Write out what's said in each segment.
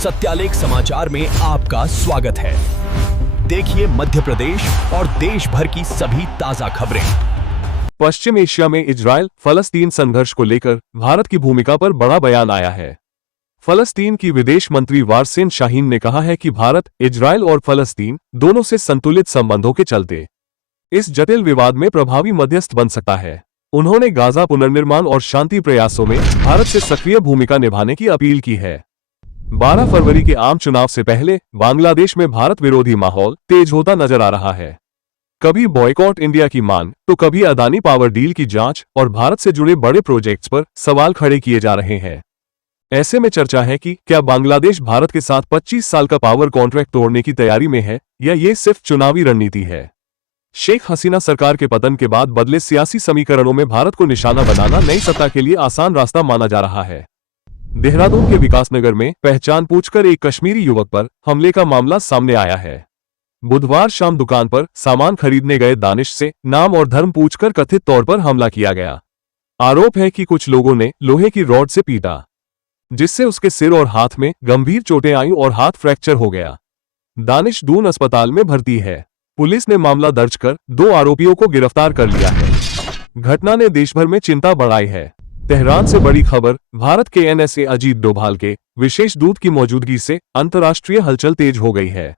सत्यालेख समाचार में आपका स्वागत है। देखिए मध्य प्रदेश और देश भर की सभी ताजा खबरें। पश्चिम एशिया में इजरायल फलस्तीन संघर्ष को लेकर भारत की भूमिका पर बड़ा बयान आया है। फलस्तीन की विदेश मंत्री वारसेन शाहीन ने कहा है कि भारत इजरायल और फलस्तीन दोनों से संतुलित संबंधों के चलते इस जटिल विवाद में प्रभावी मध्यस्थ बन सकता है। उन्होंने गाजा पुनर्निर्माण और शांति प्रयासों में भारत से सक्रिय भूमिका निभाने की अपील की है। 12 फरवरी के आम चुनाव से पहले बांग्लादेश में भारत विरोधी माहौल तेज होता नजर आ रहा है। कभी बॉयकॉट इंडिया की मांग तो कभी अदानी पावर डील की जांच और भारत से जुड़े बड़े प्रोजेक्ट्स पर सवाल खड़े किए जा रहे हैं। ऐसे में चर्चा है कि क्या बांग्लादेश भारत के साथ 25 साल का पावर कॉन्ट्रैक्ट तोड़ने की तैयारी में है या ये सिर्फ चुनावी रणनीति है। शेख हसीना सरकार के पतन के बाद बदले सियासी समीकरणों में भारत को निशाना बनाना नई सत्ता के लिए आसान रास्ता माना जा रहा है। देहरादून के विकासनगर में पहचान पूछकर एक कश्मीरी युवक पर हमले का मामला सामने आया है। बुधवार शाम दुकान पर सामान खरीदने गए दानिश से नाम और धर्म पूछकर कथित तौर पर हमला किया गया। आरोप है कि कुछ लोगों ने लोहे की रॉड से पीटा, जिससे उसके सिर और हाथ में गंभीर चोटें आईं और हाथ फ्रैक्चर हो गया। दानिश दून अस्पताल में भर्ती है। पुलिस ने मामला दर्ज कर 2 आरोपियों को गिरफ्तार कर लिया है। घटना ने देश भर में चिंता बढ़ाई है। तेहरान से बड़ी खबर, भारत के एनएसए अजीत डोभाल के विशेष दूत की मौजूदगी से अंतर्राष्ट्रीय हलचल तेज हो गई है।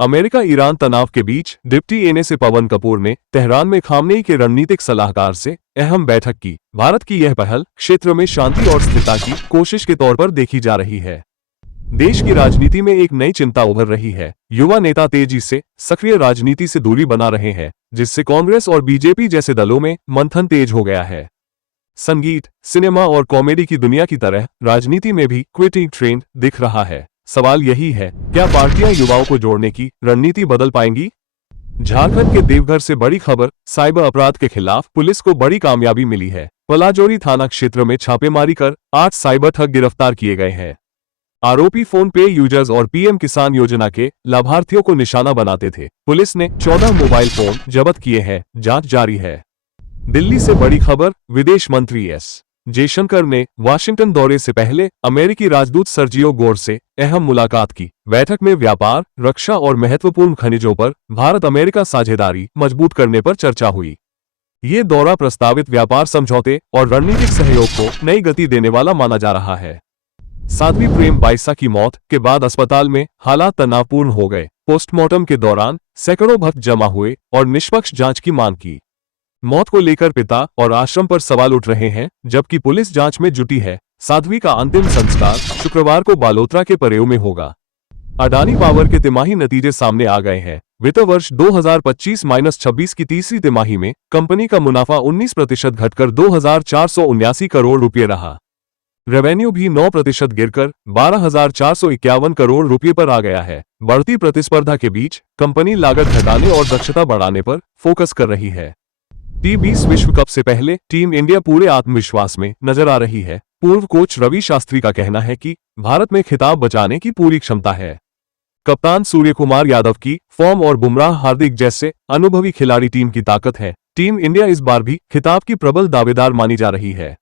अमेरिका ईरान तनाव के बीच डिप्टी एनएसए पवन कपूर ने तेहरान में खामनेई के रणनीतिक सलाहकार से अहम बैठक की। भारत की यह पहल क्षेत्र में शांति और स्थिरता की कोशिश के तौर पर देखी जा रही है। देश की राजनीति में एक नई चिंता उभर रही है। युवा नेता तेजी से सक्रिय राजनीति से दूरी बना रहे हैं, जिससे कांग्रेस और बीजेपी जैसे दलों में मंथन तेज हो गया है। संगीत, सिनेमा और कॉमेडी की दुनिया की तरह राजनीति में भी क्विटिंग ट्रेंड दिख रहा है। सवाल यही है, क्या पार्टियां युवाओं को जोड़ने की रणनीति बदल पाएंगी? झारखंड के देवघर से बड़ी खबर, साइबर अपराध के खिलाफ पुलिस को बड़ी कामयाबी मिली है। पलाजोरी थाना क्षेत्र में छापेमारी कर 8 साइबर ठग गिरफ्तार किए गए हैं। आरोपी फोन पे यूजर्स और पीएम किसान योजना के लाभार्थियों को निशाना बनाते थे। पुलिस ने 14 मोबाइल फोन जब्त किए हैं। जांच जारी है। दिल्ली से बड़ी खबर, विदेश मंत्री एस जयशंकर ने वाशिंगटन दौरे से पहले अमेरिकी राजदूत सर्जियो गोर से अहम मुलाकात की। बैठक में व्यापार, रक्षा और महत्वपूर्ण खनिजों पर भारत अमेरिका साझेदारी मजबूत करने पर चर्चा हुई। ये दौरा प्रस्तावित व्यापार समझौते और रणनीतिक सहयोग को नई गति देने वाला माना जा रहा है। साध्वी प्रेम बाइसा की मौत के बाद अस्पताल में हालात तनावपूर्ण हो गए। पोस्टमार्टम के दौरान सैकड़ों भक्त जमा हुए और निष्पक्ष जांच की मांग की। मौत को लेकर पिता और आश्रम पर सवाल उठ रहे हैं, जबकि पुलिस जांच में जुटी है। साध्वी का अंतिम संस्कार शुक्रवार को बालोतरा के परेव में होगा। अडानी पावर के तिमाही नतीजे सामने आ गए हैं। वित्त वर्ष 2025-26 की तीसरी तिमाही में कंपनी का मुनाफा 19% घटकर 2,479 करोड़ रुपये रहा। रेवेन्यू भी 9% गिरकर 12,451 करोड़ रुपये पर आ गया है। बढ़ती प्रतिस्पर्धा के बीच कंपनी लागत घटाने और दक्षता बढ़ाने पर फोकस कर रही है। T20 विश्व कप से पहले टीम इंडिया पूरे आत्मविश्वास में नजर आ रही है। पूर्व कोच रवि शास्त्री का कहना है कि भारत में खिताब बचाने की पूरी क्षमता है। कप्तान सूर्यकुमार यादव की फॉर्म और बुमराह, हार्दिक जैसे अनुभवी खिलाड़ी टीम की ताकत है। टीम इंडिया इस बार भी खिताब की प्रबल दावेदार मानी जा रही है।